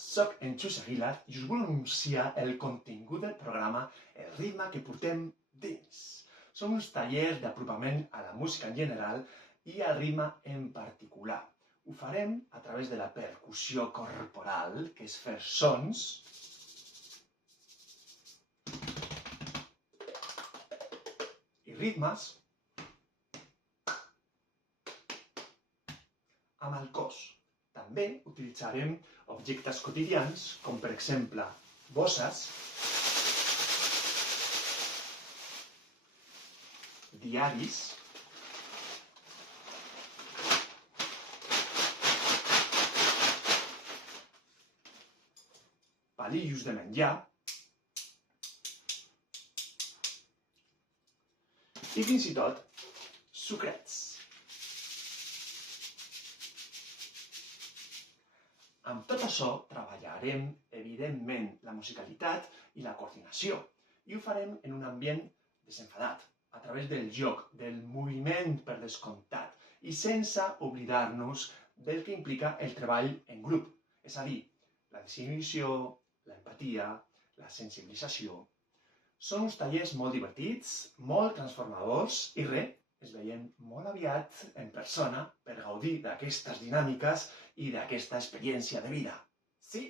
soc en Xus Aguilar i us vull anunciar el contingut del programa El ritme que portem dins. Són uns tallers d'apropament a la música en general i al ritme en particular. Ho farem a través de la percussió corporal, que és fer sons, i ritmes amb el cos. També utilitzarem objectes quotidians, com per exemple bosses, diaris, palillos de menjar i fins i tot sucrets. Amb tot això treballarem, evidentment, la musicalitat i la coordinació, i ho farem en un ambient desenfadat, a través del joc, del moviment per descomptat, i sense oblidar-nos del que implica el treball en grup, és a dir, la desinhibició, l'empatia, la sensibilització. Són uns tallers molt divertits, molt transformadors, i ens veiem molt aviat en persona per gaudir d'aquestes dinàmiques i d'aquesta experiència de vida. Sí?